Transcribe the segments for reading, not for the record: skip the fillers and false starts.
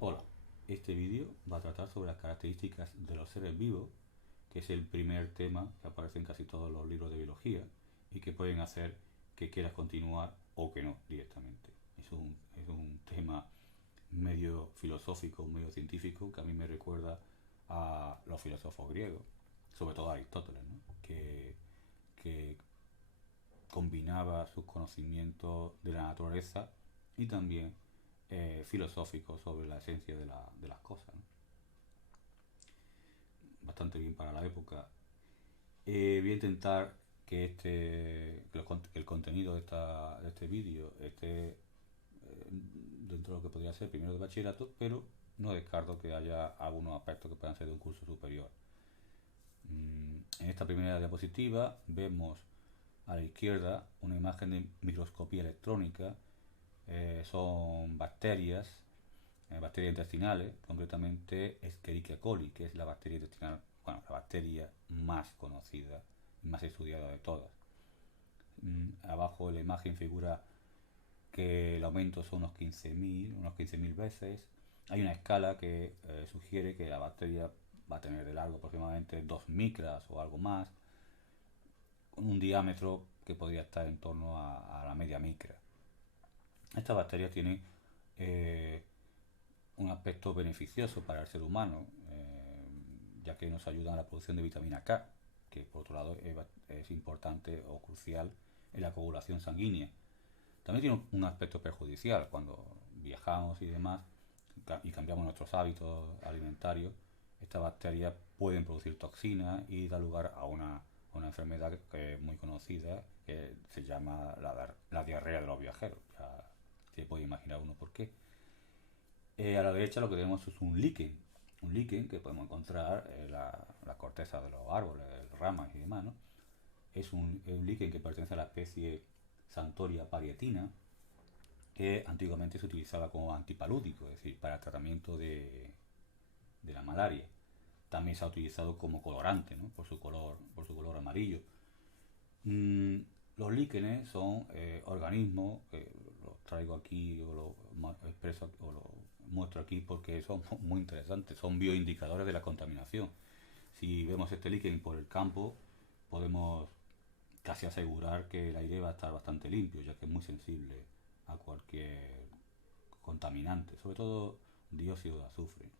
Hola, este vídeo va a tratar sobre las características de los seres vivos, que es el primer tema que aparece en casi todos los libros de biología y que pueden hacer que quieras continuar o que no directamente. Es un tema medio filosófico, medio científico, que a mí me recuerda a los filósofos griegos, sobre todo a Aristóteles, ¿no? que combinaba sus conocimientos de la naturaleza y también filosóficos sobre la esencia de las cosas, ¿no? Bastante bien para la época. Voy a intentar que el contenido de este vídeo esté dentro de lo que podría ser primero de bachillerato, pero no descarto que haya algunos aspectos que puedan ser de un curso superior. En esta primera diapositiva vemos a la izquierda una imagen de microscopía electrónica. Son bacterias intestinales, concretamente Escherichia coli, que es la bacteria intestinal, bueno, la bacteria más conocida y más estudiada de todas. Abajo de la imagen figura que el aumento son unos 15.000 veces. Hay una escala que sugiere que la bacteria va a tener de largo aproximadamente 2 micras o algo más, con un diámetro que podría estar en torno a la media micra. Estas bacterias tienen eh, un aspecto beneficioso para el ser humano, ya que nos ayudan a la producción de vitamina K, que por otro lado es importante o crucial en la coagulación sanguínea. También tiene un aspecto perjudicial cuando viajamos y demás y cambiamos nuestros hábitos alimentarios. Estas bacterias pueden producir toxinas y dar lugar a una enfermedad que es muy conocida, que se llama la diarrea de los viajeros. Ya se puede imaginar uno por qué. A la derecha lo que tenemos es un líquen que podemos encontrar en la corteza de los árboles, ramas y demás, ¿no? Es un líquen que pertenece a la especie Santoria parietina, que antiguamente se utilizaba como antipalúdico, es decir, para el tratamiento de la malaria. También se ha utilizado como colorante, ¿no? Por su color amarillo. Mm, los líquenes son organismos, los traigo aquí o los expreso o los muestro aquí porque son muy interesantes, son bioindicadores de la contaminación. Si vemos este líquen por el campo, podemos casi asegurar que el aire va a estar bastante limpio, ya que es muy sensible a cualquier contaminante, sobre todo dióxido de azufre.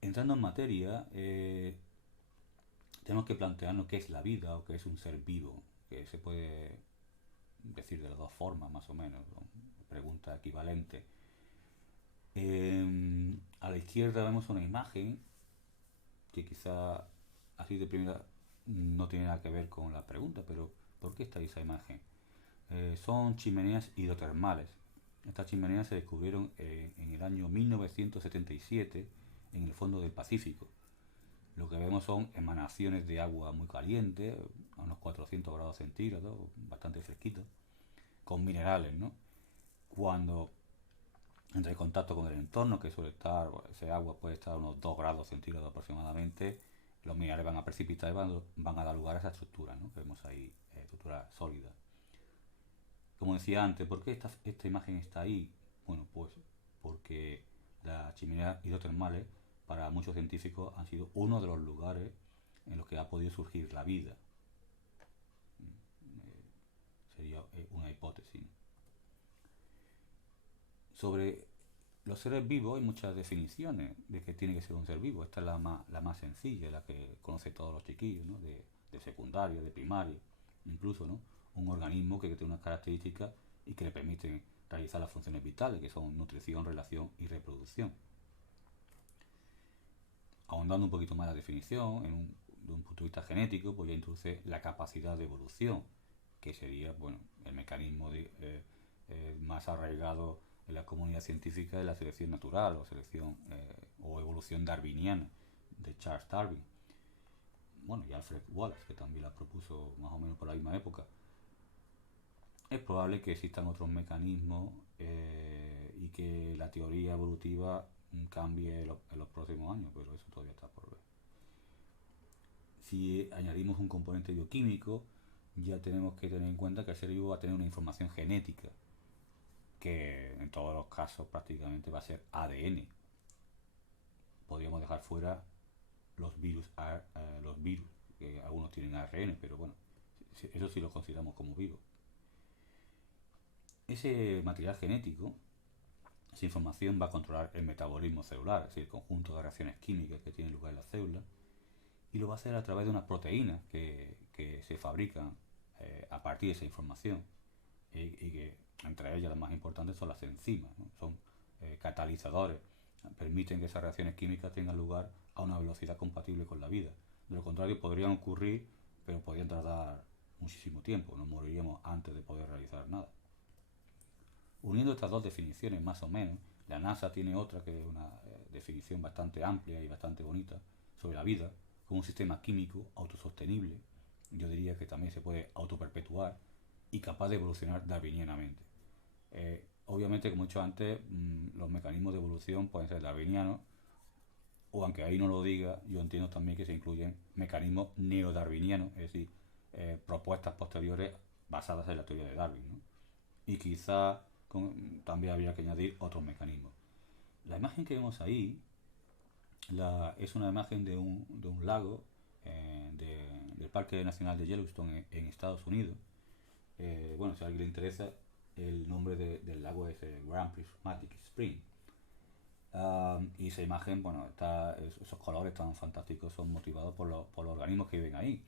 Entrando en materia, tenemos que plantearnos qué es la vida o qué es un ser vivo, que se puede decir de las dos formas más o menos, ¿no? Pregunta equivalente. A la izquierda vemos una imagen que quizá así de primera no tiene nada que ver con la pregunta, pero ¿por qué está esa imagen? Son chimeneas hidrotermales. Estas chimeneas se descubrieron en el año 1977 en el fondo del Pacífico. Lo que vemos son emanaciones de agua muy caliente, a unos 400 grados centígrados, bastante fresquito, con minerales, ¿no? Cuando entra en contacto con el entorno, que suele estar, bueno, ese agua puede estar a unos 2 grados centígrados aproximadamente, los minerales van a precipitar y van a dar lugar a esa estructura, ¿no? Que vemos ahí, estructura sólida. Como decía antes, ¿por qué esta imagen está ahí? Bueno, pues porque las chimeneas hidrotermales para muchos científicos han sido uno de los lugares en los que ha podido surgir la vida. Sería una hipótesis. Sobre los seres vivos hay muchas definiciones de que tiene que ser un ser vivo. Esta es la más sencilla, la que conocen todos los chiquillos, ¿no? De secundaria, de primaria, incluso, ¿no? Un organismo que tiene unas características y que le permiten realizar las funciones vitales, que son nutrición, relación y reproducción. Ahondando un poquito más la definición, de un punto de vista genético, pues ya introduce la capacidad de evolución, que sería, bueno, el mecanismo más arraigado en la comunidad científica de la selección natural o selección o evolución darwiniana de Charles Darwin. Bueno, y Alfred Wallace, que también la propuso más o menos por la misma época. Es probable que existan otros mecanismos y que la teoría evolutiva cambie en los próximos años, pero eso todavía está por ver. Si añadimos un componente bioquímico, ya tenemos que tener en cuenta que el ser vivo va a tener una información genética. que en todos los casos prácticamente va a ser ADN. Podríamos dejar fuera los virus, que algunos tienen ARN, pero bueno, eso sí lo consideramos como vivos. Ese material genético, esa información va a controlar el metabolismo celular, es decir, el conjunto de reacciones químicas que tienen lugar en las células, y lo va a hacer a través de unas proteínas que se fabrican a partir de esa información, y que entre ellas las más importantes son las enzimas, ¿no? Son catalizadores, permiten que esas reacciones químicas tengan lugar a una velocidad compatible con la vida. De lo contrario, podrían ocurrir, pero podrían tardar muchísimo tiempo, nos moriríamos antes de poder realizar nada. Uniendo estas dos definiciones más o menos, la NASA tiene otra que es una definición bastante amplia y bastante bonita sobre la vida como un sistema químico autosostenible, yo diría que también se puede autoperpetuar y capaz de evolucionar darwinianamente. Obviamente, como he dicho antes, los mecanismos de evolución pueden ser darwinianos, o aunque ahí no lo diga, yo entiendo también que se incluyen mecanismos neodarwinianos, es decir, propuestas posteriores basadas en la teoría de Darwin, ¿no? Y quizá también habría que añadir otros mecanismos. La imagen que vemos ahí es una imagen de un lago del Parque Nacional de Yellowstone en Estados Unidos. Bueno, si a alguien le interesa, el nombre del lago es Grand Prismatic Spring. Y esa imagen, bueno, esos colores tan fantásticos son motivados por los organismos que viven ahí,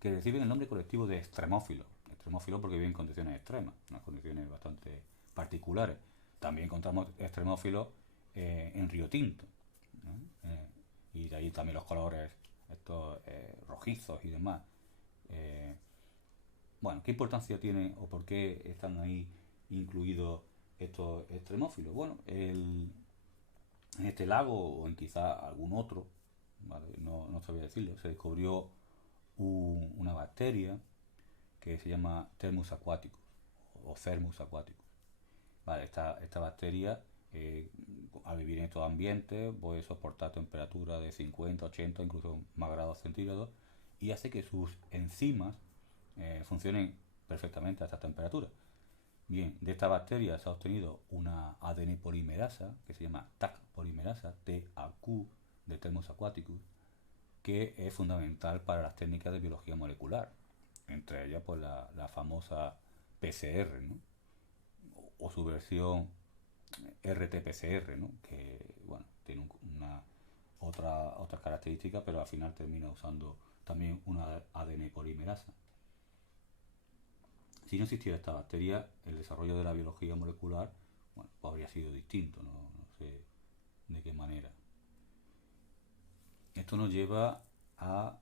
que reciben el nombre colectivo de extremófilos. Extremófilos porque viven en condiciones extremas, unas condiciones bastante particulares. También encontramos extremófilos en Río Tinto, ¿no? Y de ahí también los colores estos rojizos y demás. Eh, bueno, ¿qué importancia tiene o por qué están ahí incluidos estos extremófilos? Bueno, en este lago o en quizá algún otro, ¿vale? No sabía decirlo, se descubrió una bacteria que se llama Thermus aquaticus o Thermus aquaticus. Vale, esta bacteria al vivir en estos ambientes puede soportar temperaturas de 50, 80, incluso más grados centígrados y hace que sus enzimas funcionen perfectamente a esta temperatura. Bien, de esta bacteria se ha obtenido una ADN polimerasa que se llama TAC polimerasa, TAQ, de Thermus aquaticus, que es fundamental para las técnicas de biología molecular, entre ellas pues la famosa PCR, ¿no? O su versión RT-PCR, ¿no? Que bueno, tiene otra característica, pero al final termina usando también una ADN polimerasa. Si no existiera esta bacteria, el desarrollo de la biología molecular, bueno, pues habría sido distinto, no sé de qué manera. Esto nos lleva a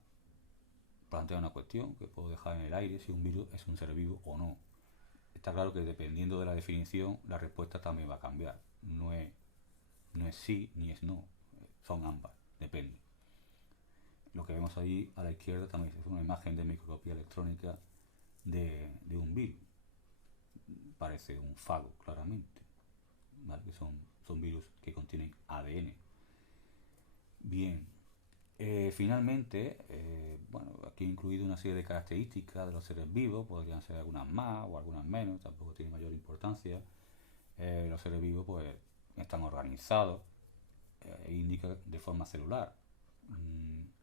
plantear una cuestión que puedo dejar en el aire, si un virus es un ser vivo o no. Está claro que dependiendo de la definición, la respuesta también va a cambiar. No es sí ni es no, son ambas, depende. Lo que vemos ahí a la izquierda también es una imagen de microscopía electrónica de un virus. Parece un fago, claramente, ¿vale? Que son virus que contienen ADN. Bien, finalmente, bueno, aquí he incluido una serie de características de los seres vivos, podrían ser algunas más o algunas menos, tampoco tiene mayor importancia. Los seres vivos pues están organizados e indican de forma celular.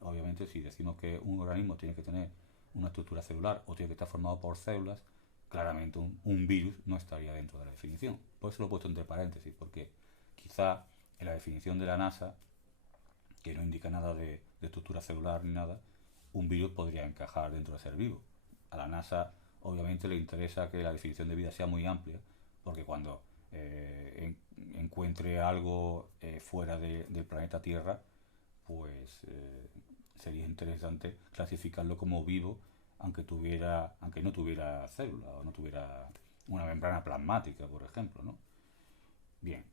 Obviamente si decimos que un organismo tiene que tener una estructura celular o tiene que estar formado por células, claramente un virus no estaría dentro de la definición. Por eso lo he puesto entre paréntesis, porque quizá en la definición de la NASA, que no indica nada de estructura celular ni nada, un virus podría encajar dentro de ser vivo. A la NASA obviamente le interesa que la definición de vida sea muy amplia, porque cuando encuentre algo fuera del planeta Tierra, pues sería interesante clasificarlo como vivo, aunque no tuviera célula o no tuviera una membrana plasmática, por ejemplo, ¿no? Bien,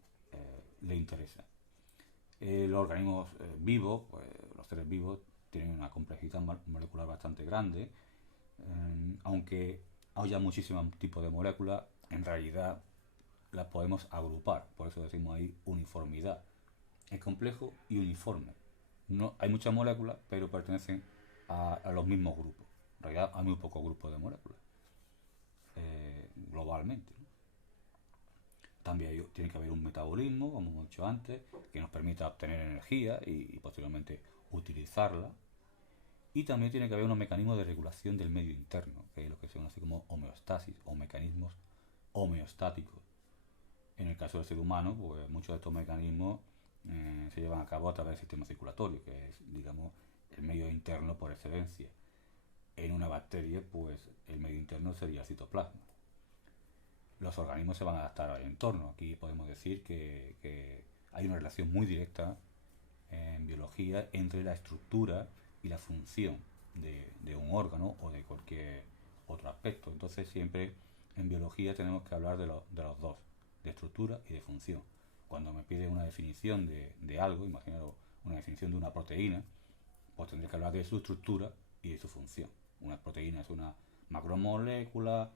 le interesa. Los organismos vivos, pues, los seres vivos, tienen una complejidad molecular bastante grande. Aunque haya muchísimos tipos de moléculas, en realidad las podemos agrupar, por eso decimos ahí uniformidad. Es complejo y uniforme. No, hay muchas moléculas, pero pertenecen a los mismos grupos. En realidad hay muy pocos grupos de moléculas globalmente, ¿no? También tiene que haber un metabolismo, como hemos dicho antes, que nos permita obtener energía y posteriormente utilizarla. Y también tiene que haber unos mecanismos de regulación del medio interno, que es lo que se conoce como homeostasis o mecanismos homeostáticos. En el caso del ser humano, pues muchos de estos mecanismos se llevan a cabo a través del sistema circulatorio, que es, digamos, el medio interno por excelencia. En una bacteria, pues el medio interno sería el citoplasma. Los organismos se van a adaptar al entorno. Aquí podemos decir que hay una relación muy directa en biología entre la estructura y la función de un órgano o de cualquier otro aspecto. Entonces siempre en biología tenemos que hablar de los dos, de estructura y de función. Cuando me pide una definición de algo, imaginaros una definición de una proteína, pues tendré que hablar de su estructura y de su función. Una proteína es una macromolécula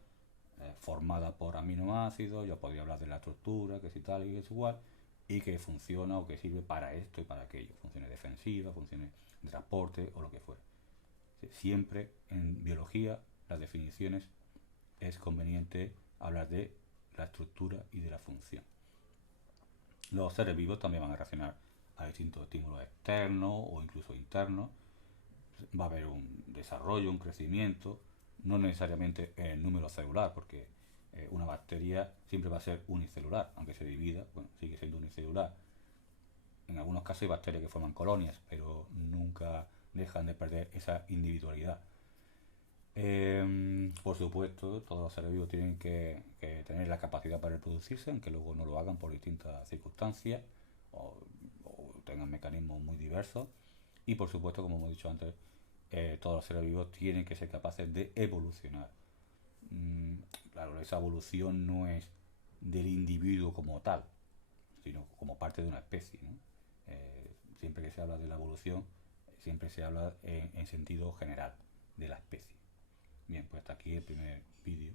formada por aminoácidos. Yo podría hablar de la estructura, que si tal y que es igual, y que funciona o que sirve para esto y para aquello, funciones defensivas, funciones de transporte o lo que fuera. Siempre en biología las definiciones es conveniente hablar de la estructura y de la función. Los seres vivos también van a reaccionar a distintos estímulos externos o incluso internos. Va a haber un desarrollo, un crecimiento, no necesariamente en el número celular, porque una bacteria siempre va a ser unicelular, aunque se divida, bueno, sigue siendo unicelular. En algunos casos hay bacterias que forman colonias, pero nunca dejan de perder esa individualidad. Por supuesto, todos los seres vivos tienen que tener la capacidad para reproducirse, aunque luego no lo hagan por distintas circunstancias o tengan mecanismos muy diversos. Y por supuesto, como hemos dicho antes, todos los seres vivos tienen que ser capaces de evolucionar. Claro, esa evolución no es del individuo como tal, sino como parte de una especie, ¿no? Siempre que se habla de la evolución, siempre se habla en sentido general de la especie. Bien, pues hasta aquí el primer vídeo.